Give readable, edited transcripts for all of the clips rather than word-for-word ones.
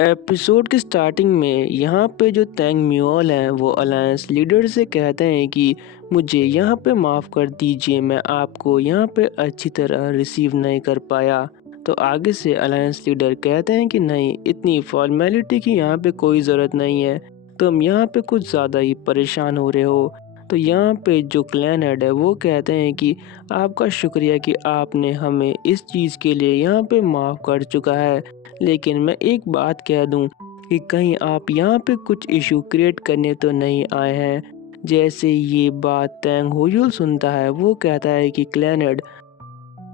Episode की starting में यहाँ पे जो तैंग म्यूल हैं वो अलायंस लीडर से कहते हैं कि मुझे यहाँ पे माफ़ कर दीजिए, मैं आपको यहाँ पे अच्छी तरह रिसीव नहीं कर पाया। तो आगे से अलायंस लीडर कहते हैं कि नहीं, इतनी फॉर्मेलिटी की यहाँ पे कोई ज़रूरत नहीं है, तुम यहाँ पे कुछ ज़्यादा ही परेशान हो रहे हो। तो यहाँ पे जो क्लैन हेड है वो कहते हैं कि आपका शुक्रिया कि आपने हमें इस चीज़ के लिए यहाँ पे माफ़ कर चुका है, लेकिन मैं एक बात कह दूं कि कहीं आप यहाँ पे कुछ इशू क्रिएट करने तो नहीं आए हैं। जैसे ये बात तैंग होयुल सुनता है वो कहता है कि क्लैनेड,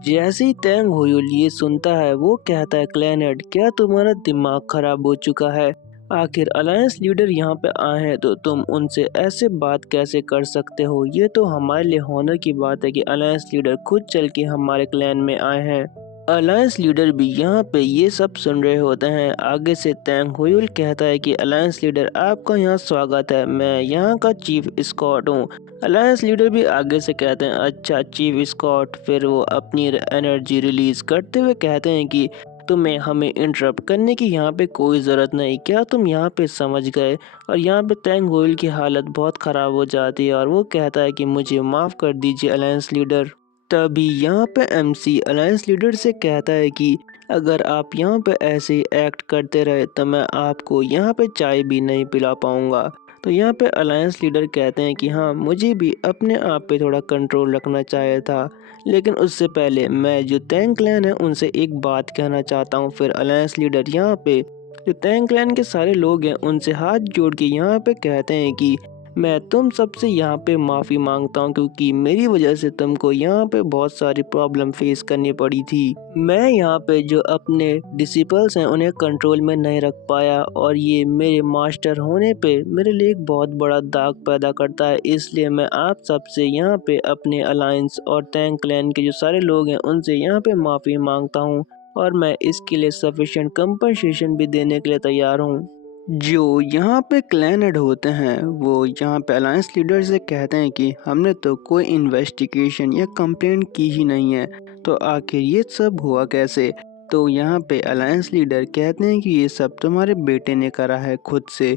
जैसे ही तैंग होयुल ये सुनता है वो कहता है क्लैनेड, क्या तुम्हारा दिमाग खराब हो चुका है? आखिर अलायंस लीडर यहाँ पे आए हैं तो तुम उनसे ऐसे बात कैसे कर सकते हो? ये तो हमारे लिए होनर की बात है कि अलायंस लीडर खुद चल के हमारे क्लैन में आए हैं। अलायंस लीडर भी यहाँ पे ये सब सुन रहे होते हैं। आगे से तैंग हुयुल कहता है कि अलायंस लीडर, आपका यहाँ स्वागत है, मैं यहाँ का चीफ स्कॉट हूँ। अलायंस लीडर भी आगे से कहते हैं अच्छा चीफ स्कॉट। फिर वो अपनी एनर्जी रिलीज करते हुए कहते हैं कि तुम्हें हमें इंटरप्ट करने की यहाँ पे कोई ज़रूरत नहीं, क्या तुम यहाँ पे समझ गए? और यहाँ पे तैंग हुयुल की हालत बहुत ख़राब हो जाती है और वो कहता है कि मुझे माफ़ कर दीजिए अलायंस लीडर। तभी यहाँ पे एमसी अलायंस लीडर से कहता है कि अगर आप यहाँ पे ऐसे ही एक्ट करते रहे तो मैं आपको यहाँ पे चाय भी नहीं पिला पाऊँगा। तो यहाँ पे अलायंस लीडर कहते हैं कि हाँ, मुझे भी अपने आप पे थोड़ा कंट्रोल रखना चाहिए था, लेकिन उससे पहले मैं जो तैंग क्लैन है उनसे एक बात कहना चाहता हूँ। फिर अलायंस लीडर यहाँ पे जो तैंग क्लैन के सारे लोग हैं उनसे हाथ जोड़ के यहाँ पे कहते हैं कि मैं तुम सबसे यहाँ पे माफ़ी मांगता हूँ, क्योंकि मेरी वजह से तुमको यहाँ पे बहुत सारी प्रॉब्लम फेस करनी पड़ी थी। मैं यहाँ पे जो अपने डिसिपल्स हैं उन्हें कंट्रोल में नहीं रख पाया और ये मेरे मास्टर होने पे मेरे लिए एक बहुत बड़ा दाग पैदा करता है। इसलिए मैं आप सबसे यहाँ पे अपने अलायंस और टैंक क्लैन के जो सारे लोग हैं उनसे यहाँ पे माफ़ी मांगता हूँ और मैं इसके लिए सफिशिएंट कंपनसेशन भी देने के लिए तैयार हूँ। जो यहाँ पे क्लैन हेड होते हैं वो यहाँ पे अलायंस लीडर से कहते हैं कि हमने तो कोई इन्वेस्टिगेशन या कंप्लेंट की ही नहीं है, तो आखिर ये सब हुआ कैसे? तो यहाँ पे अलायंस लीडर कहते हैं कि ये सब तुम्हारे बेटे ने करा है खुद से।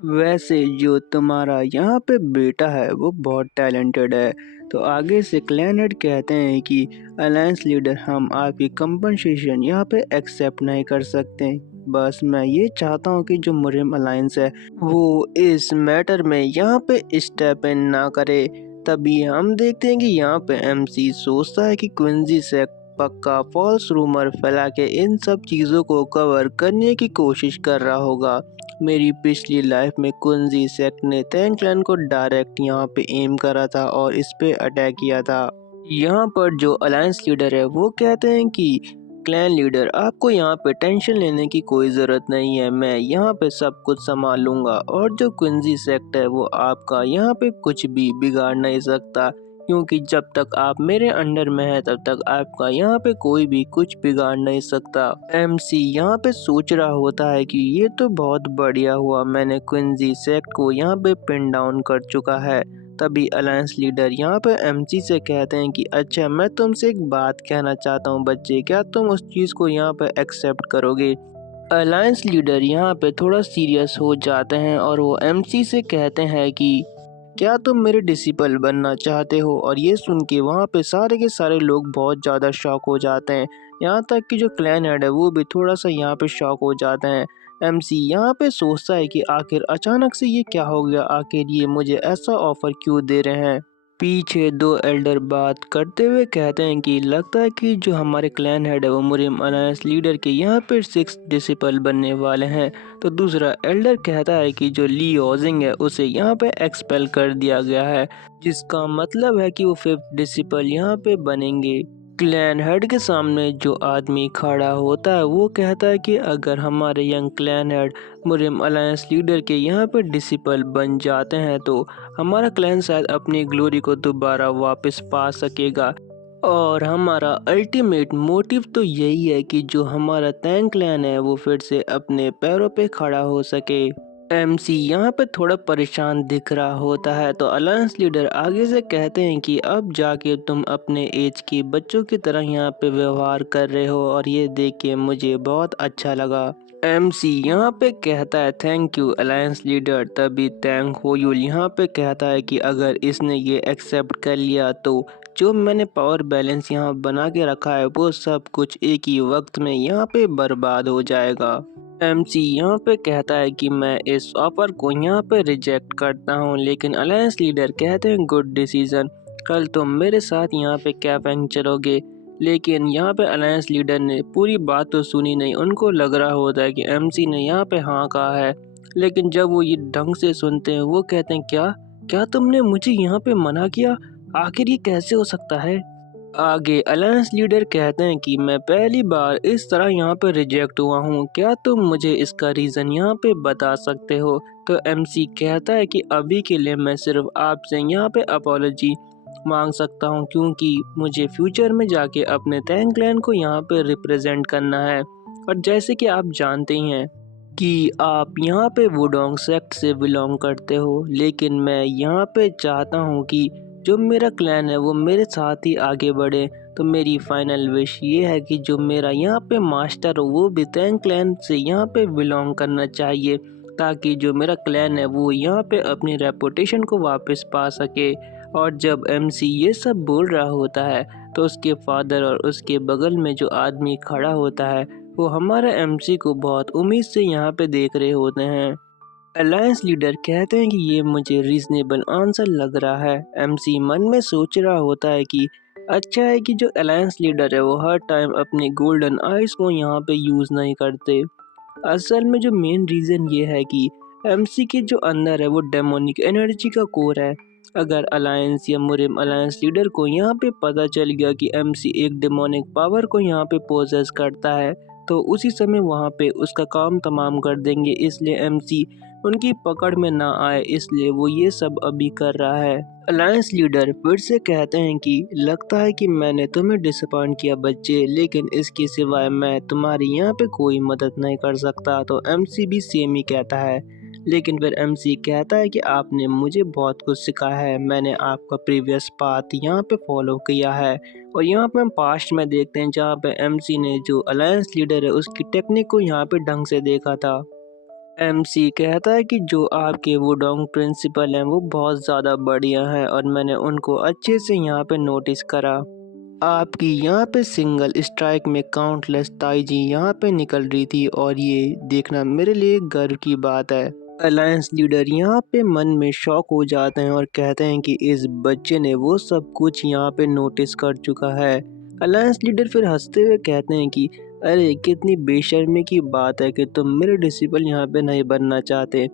वैसे जो तुम्हारा यहाँ पे बेटा है वो बहुत टैलेंटेड है। तो आगे से क्लैन हेड कहते हैं कि अलायंस लीडर, हम आपकी कंपनसेशन यहाँ पे एक्सेप्ट नहीं कर सकते। बस मैं ये चाहता हूँ कि जो मुरिम अलायंस है वो इस मैटर में यहाँ पे स्टेप इन ना करे। तभी हम देखते हैं कि यहाँ पे एमसी सोचता है कि क्विंजी से पक्का फॉल्स रूमर फैला के इन सब चीज़ों को कवर करने की कोशिश कर रहा होगा। मेरी पिछली लाइफ में क्विंजी सेक्ट ने टैंक क्लैन को डायरेक्ट यहाँ पे एम करा था और इस पे अटैक किया था। यहाँ पर जो अलायंस लीडर है वो कहते हैं कि क्लैन लीडर, आपको यहाँ पे टेंशन लेने की कोई ज़रूरत नहीं है, मैं यहाँ पे सब कुछ संभाल लूँगा और जो क्विंजी सेक्ट है वो आपका यहाँ पे कुछ भी बिगाड़ नहीं सकता, क्योंकि जब तक आप मेरे अंडर में है तब तक आपका यहाँ पे कोई भी कुछ बिगाड़ नहीं सकता। एमसी यहाँ पे सोच रहा होता है कि ये तो बहुत बढ़िया हुआ, मैंने क्विंजी सेक्ट को यहाँ पे पिन डाउन कर चुका है। तभी अलायंस लीडर यहाँ पे एमसी से कहते हैं कि अच्छा, मैं तुमसे एक बात कहना चाहता हूँ बच्चे, क्या तुम उस चीज़ को यहाँ पे एक्सेप्ट करोगे? अलायंस लीडर यहाँ पे थोड़ा सीरियस हो जाते हैं और वो एमसी से कहते हैं कि क्या तुम मेरे डिसिपल बनना चाहते हो? और ये सुन के वहाँ पे सारे के सारे लोग बहुत ज़्यादा शॉक हो जाते हैं। यहाँ तक कि जो क्लैन हेड है वो भी थोड़ा सा यहाँ पे शॉक हो जाते हैं। एमसी यहाँ पे सोचता है कि आखिर अचानक से ये क्या हो गया, आखिर ये मुझे ऐसा ऑफर क्यों दे रहे हैं? पीछे दो एल्डर बात करते हुए कहते हैं कि लगता है कि जो हमारे क्लैन हेड है वो मुरिम अलायंस लीडर के यहाँ पे 6 डिसिपल बनने वाले हैं। तो दूसरा एल्डर कहता है कि जो ली ओजिंग है उसे यहाँ पे एक्सपेल कर दिया गया है, जिसका मतलब है कि वो 5th डिसिपल यहाँ पे बनेंगे। क्लैन हेड के सामने जो आदमी खड़ा होता है वो कहता है कि अगर हमारे young clan head Murim alliance leader के यहाँ पे डिसिपल बन जाते हैं तो हमारा क्लैन शायद अपनी ग्लोरी को दोबारा वापस पा सकेगा। और हमारा अल्टीमेट मोटिव तो यही है कि जो हमारा टैंक क्लैन है वो फिर से अपने पैरों पे खड़ा हो सके। एमसी यहाँ पे थोड़ा परेशान दिख रहा होता है तो अलायंस लीडर आगे से कहते हैं कि अब जाके तुम अपने एज के बच्चों की तरह यहाँ पे व्यवहार कर रहे हो और ये देख के मुझे बहुत अच्छा लगा। एमसी यहाँ पे कहता है थैंक यू अलायंस लीडर, तभी तैंग होयुल यहाँ पे कहता है कि अगर इसने ये एक्सेप्ट कर लिया तो जो मैंने पावर बैलेंस यहाँ बना के रखा है वो सब कुछ एक ही वक्त में यहाँ पे बर्बाद हो जाएगा। एमसी यहाँ पे कहता है कि मैं इस ऑफर को यहाँ पे रिजेक्ट करता हूँ, लेकिन अलायंस लीडर कहते हैं गुड डिसीजन, कल तुम मेरे साथ यहाँ पे कैफेंग चलोगे। लेकिन यहाँ पे अलायंस लीडर ने पूरी बात तो सुनी नहीं, उनको लग रहा होता है कि एमसी ने यहाँ पे हाँ कहा है, लेकिन जब वो ये ढंग से सुनते हैं वो कहते हैं क्या क्या तुमने मुझे यहाँ पे मना किया, आखिर ये कैसे हो सकता है। आगे अलायंस लीडर कहते हैं कि मैं पहली बार इस तरह यहाँ पे रिजेक्ट हुआ हूँ, क्या तुम मुझे इसका रीज़न यहाँ पे बता सकते हो। तो एमसी कहता है कि अभी के लिए मैं सिर्फ आपसे यहाँ पे अपॉलॉजी मांग सकता हूँ, क्योंकि मुझे फ्यूचर में जाके अपने टैंक क्लैन को यहाँ पे रिप्रेजेंट करना है। और जैसे कि आप जानते ही हैं कि आप यहाँ पे वुडोंग सेक्ट से बिलोंग करते हो, लेकिन मैं यहाँ पे चाहता हूँ कि जो मेरा क्लैन है वो मेरे साथ ही आगे बढ़े। तो मेरी फाइनल विश ये है कि जो मेरा यहाँ पे मास्टर हो वो भी टैंक क्लैन से यहाँ पे बिलोंग करना चाहिए, ताकि जो मेरा क्लैन है वो यहाँ पे अपनी रेपुटेशन को वापस पा सके। और जब एमसी ये सब बोल रहा होता है तो उसके फादर और उसके बगल में जो आदमी खड़ा होता है वो हमारा एमसी को बहुत उम्मीद से यहाँ पे देख रहे होते हैं। अलायंस लीडर कहते हैं कि ये मुझे रीजनेबल आंसर लग रहा है। एमसी मन में सोच रहा होता है कि अच्छा है कि जो अलायंस लीडर है वो हर टाइम अपने गोल्डन आइज को यहाँ पे यूज़ नहीं करते। असल में जो मेन रीज़न ये है कि एमसी के जो अंदर है वो डेमोनिक एनर्जी का कोर है। अगर अलायंस या मुरिम अलायंस लीडर को यहाँ पे पता चल गया कि एमसी एक डेमोनिक पावर को यहाँ पे पोजेस करता है तो उसी समय वहाँ पे उसका काम तमाम कर देंगे, इसलिए एमसी उनकी पकड़ में ना आए, इसलिए वो ये सब अभी कर रहा है। अलायंस लीडर फिर से कहते हैं कि लगता है कि मैंने तुम्हें डिसअपॉइंट किया बच्चे, लेकिन इसके सिवाय मैं तुम्हारी यहाँ पे कोई मदद नहीं कर सकता। तो एमसी भी सेम ही कहता है, लेकिन फिर एमसी कहता है कि आपने मुझे बहुत कुछ सिखाया है, मैंने आपका प्रीवियस पाथ यहाँ पे फॉलो किया है। और यहाँ पे हम पास्ट में देखते हैं जहाँ पे एमसी ने जो अलायंस लीडर है उसकी टेक्निक को यहाँ पे ढंग से देखा था। एमसी कहता है कि जो आपके वुडोंग प्रिंसिपल हैं वो बहुत ज़्यादा बढ़िया हैं और मैंने उनको अच्छे से यहाँ पे नोटिस करा। आपकी यहाँ पे सिंगल स्ट्राइक में काउंटलेस ताइजी यहाँ पे निकल रही थी और ये देखना मेरे लिए गर्व की बात है। अलायंस लीडर यहाँ पे मन में शॉक हो जाते हैं और कहते हैं कि इस बच्चे ने वो सब कुछ यहाँ पे नोटिस कर चुका है। अलायंस लीडर फिर हंसते हुए कहते हैं कि अरे कितनी बेशर्मी की बात है कि तुम मेरे डिसिपल यहाँ पे नहीं बनना चाहते।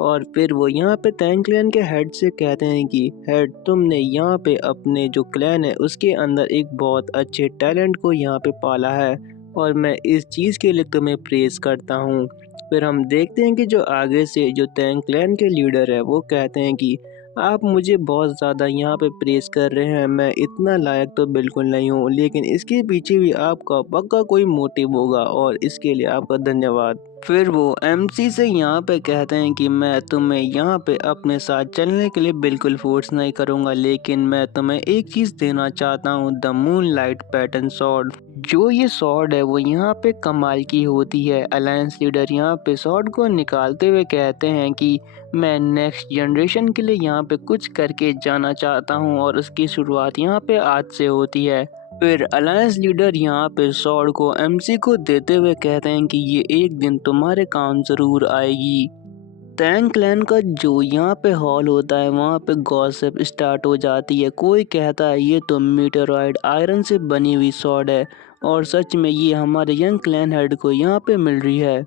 और फिर वो यहाँ पे टैंक क्लैन के हेड से कहते हैं कि हेड तुमने यहाँ पे अपने जो क्लैन है उसके अंदर एक बहुत अच्छे टैलेंट को यहाँ पे पाला है और मैं इस चीज़ के लिए तुम्हें प्रेज़ करता हूँ। फिर हम देखते हैं कि जो आगे से जो टैंक क्लैन के लीडर है वो कहते हैं कि आप मुझे बहुत ज़्यादा यहाँ पे प्रेज़ कर रहे हैं, मैं इतना लायक तो बिल्कुल नहीं हूँ, लेकिन इसके पीछे भी आपका पक्का कोई मोटिव होगा और इसके लिए आपका धन्यवाद। फिर वो एमसी से यहाँ पे कहते हैं कि मैं तुम्हें यहाँ पे अपने साथ चलने के लिए बिल्कुल फोर्स नहीं करूँगा, लेकिन मैं तुम्हें एक चीज़ देना चाहता हूँ, the moon light pattern sword. जो ये सॉर्ड है वो यहाँ पे कमाल की होती है। अलायंस लीडर यहाँ पे सॉर्ड को निकालते हुए कहते हैं कि मैं नेक्स्ट जनरेशन के लिए यहाँ पे कुछ करके जाना चाहता हूँ और उसकी शुरुआत यहाँ पे आज से होती है। फिर अलायंस लीडर यहाँ पे सॉर्ड को एमसी को देते हुए कहते हैं कि ये एक दिन तुम्हारे काम ज़रूर आएगी। टैंक क्लैन का जो यहाँ पे हॉल होता है वहाँ पे गॉसिप स्टार्ट हो जाती है। कोई कहता है ये तो मीटेरॉइड आयरन से बनी हुई सॉर्ड है और सच में ये हमारे यंग क्लैन हेड को यहाँ पे मिल रही है।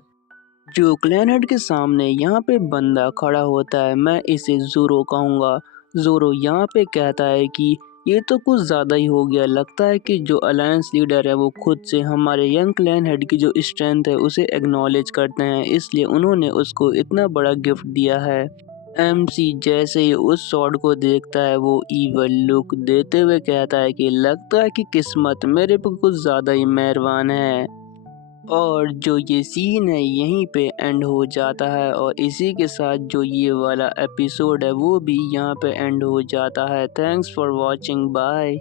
जो क्लैन हेड के सामने यहाँ पे बंदा खड़ा होता है, मैं इसे ज़ोरो कहूँगा। ज़ोरो यहाँ पे कहता है कि ये तो कुछ ज़्यादा ही हो गया, लगता है कि जो अलायंस लीडर है वो खुद से हमारे यंग क्लैन हेड की जो स्ट्रेंथ है उसे एक्नॉलेज करते हैं, इसलिए उन्होंने उसको इतना बड़ा गिफ्ट दिया है। एमसी जैसे ही उस सॉर्ड को देखता है वो ईवल लुक देते हुए कहता है कि लगता है कि किस्मत मेरे पर कुछ ज़्यादा ही मेहरबान है। और जो ये सीन है यहीं पे एंड हो जाता है और इसी के साथ जो ये वाला एपिसोड है वो भी यहाँ पे एंड हो जाता है। Thanks for watching, bye.